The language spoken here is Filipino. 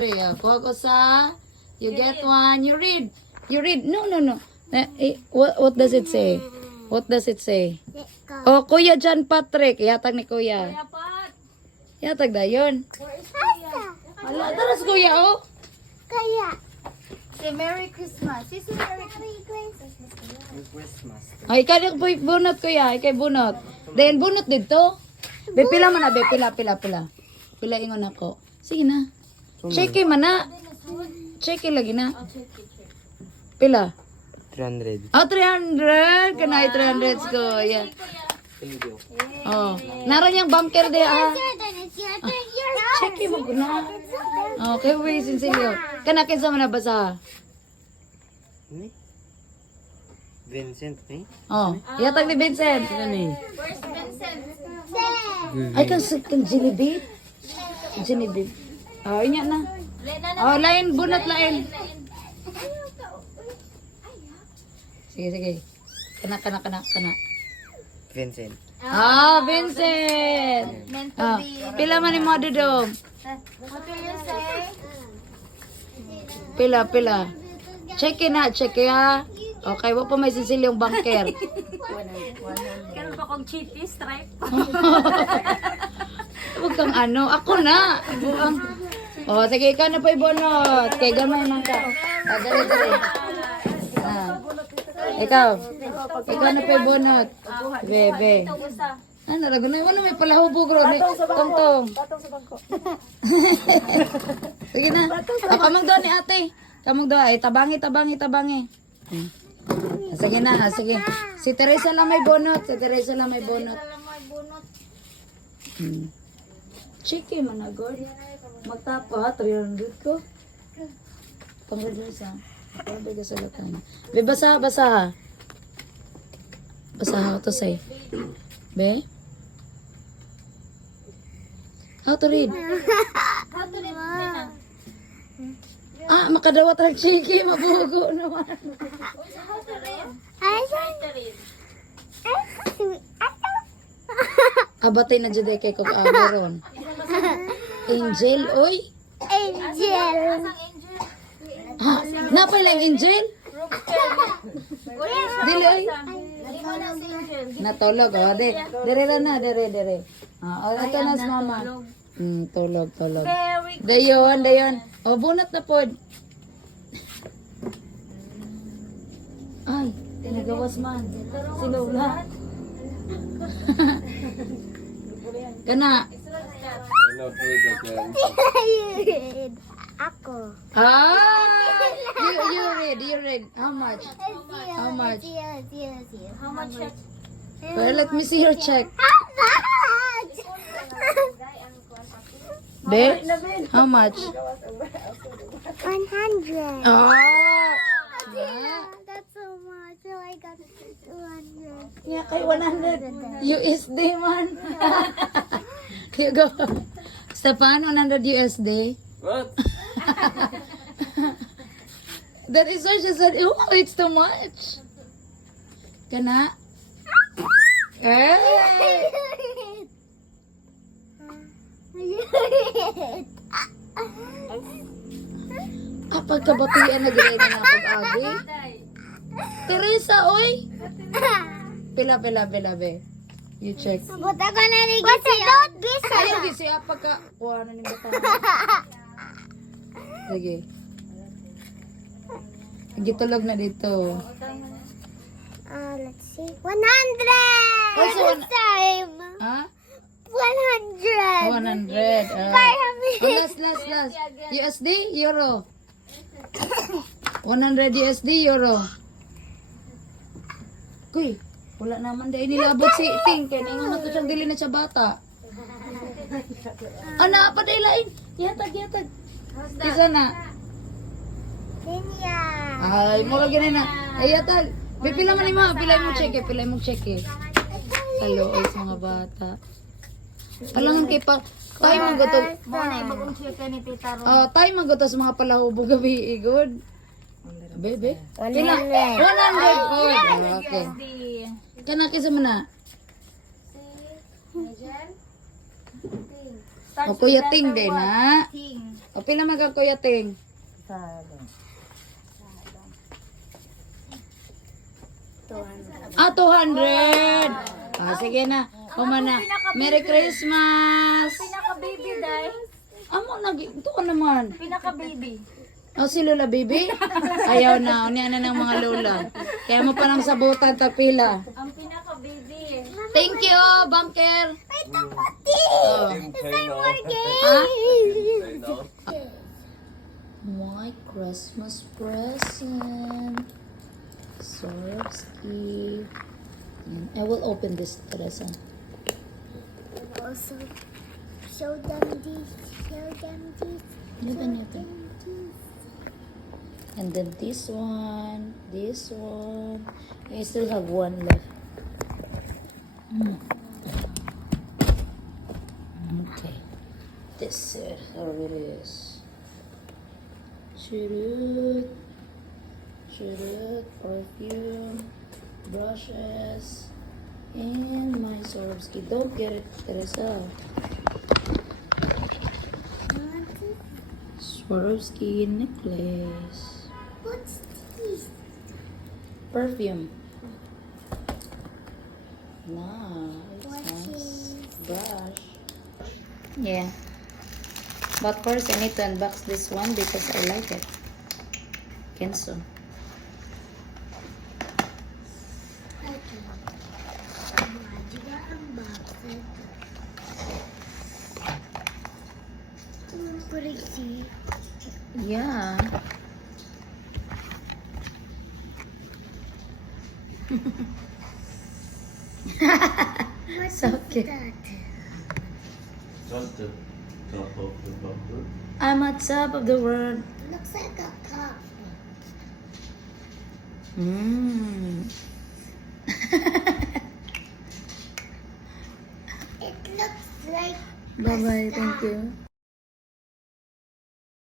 Kuha ko sa, you get one, you read. You read, no. What does it say? What does it say? Oh, Kuya John Patrick. Yatag ni Kuya. Yatag da yun. Ala, taras Kuya, oh. Kaya. Say Merry Christmas. Say Merry Christmas. Ay, kaya po bunot Kuya. Ikay bunot. Then, bunot dito. Be, pila man na, be. Pila. Pila ingon ako. Sige na. Check man na. Check lagi na. Pila? 300. Oh, 300. Kanay 300 ko. Yeah. Thank you. Oh. Naroon yung bunker de ah. Check mo na. Okay, wait, sinsilyo. Kanakin sa mga basa. Ni? Vincent ni? Oh, yatag ni Vincent. Ano Where's Vincent? Ay, kan Genevieve. Genevieve. Oh, inya na. Oh, lain, bunot lain. Sige. Kana. Vincent. Ah, Vincent. Meant to Ah, be. pila man ni mo dudong? What will you say? Pila. Check ha. Okay, wa pa may sinsilyong bunker. Kailan pa kong cheaty stripe? Huwag kang ano. Ako na. Oh, sige, ikaw na pa ibonot. Kaya gamay man ka. Dali. Ikaw na pa ibonot. Bebe. Ano, rago na. Wala may palahubog ro. Tong. Sige na. Kamang doon ni ate. Kamang doon. Ay, tabangi. Sige na. Sige. Si Teresa lang may bonot. Chiki man na, God. Magtapa, 300 ko. Pang-reduce ha. Pang-reduce ka sa latan. Be, basa ha. Basa ha to say. Be? How to read? Ah, makadawat ang chiki. Mabugo naman. Abatay na dyan kay kong agaron. Angel, oy. Angel. Ha, napay lang angel? Dili, oy. Natulog, oh. Dire na. Ah, ito na si mama. Tulog. Dayon. Oh, bunot na pod. Ay, tinagawas man. Sinula. Kana. Ako. Ah! You read. How much? How much? How much? Well, let me see your check. How much? Be? How much? 100. Oh! That's so much. So I got 200. Yeah, kay 100 USD man. You go. Stefan, 100 USD. What? That is why she said, oh, it's too much. Kana? Eh? Pagkabatian na gilay na akong agi. Teresa, oy! Pila, be. You check. Buta ko na rin kasi. Don't be Ayaw gisi, pagka... Kuha na ni bata. Sige. Gitulog na dito. Let's see. 100! Also, This time. Ha? 100. 100. Last. USD, Euro. 100 USD, Euro. Kuy, wala naman dahil nilabot si Ting. Kaya naingon na ito siyang dili na siya bata. Ana, padailain. Yatag. Isa na. Kenya. Ay, mo lagi na. Ay, yatag. Pila man ni ma, pilay mo check eh. Hello, ay sa mga bata. Palangan kay pa. Tayo magato. Muna ibagong chika ni Tita Ro. Tayo magato sa mga palahubog gabi, good. Bebe. Pila? 100 po. Okay. Kana kisa man na. O Kuya Ting din ha. Ting. O pila magag Kuya Ting? Ah, 200. Ah, sige na. Kumana. Merry Christmas. Pinaka-baby, day. Amo, ito ka naman. Pinaka-baby. Oh, si Lola Baby? Ayaw na. Unya na ng mga lola. Kaya mo pa nang sabutan tapila. Ang pinaka-baby. Thank you, Bunker. Oh. Ha? My Christmas present. Swarovski. I will open this, Teresa. Also, show them this. Open. And then this one. I still have one left. Okay. This is how it is. Churut, perfume, brushes, and my Swarovski. Don't get it, Teresa. Swarovski necklace. What's this? Perfume. Nice. Brush. Yeah. But first, I need to unbox this one because I like it. Kenzo. Pretty. Yeah. So cute. Just the top of the bumper. I'm at top of the world. Looks like a cup. It looks like Bye-bye. Thank you.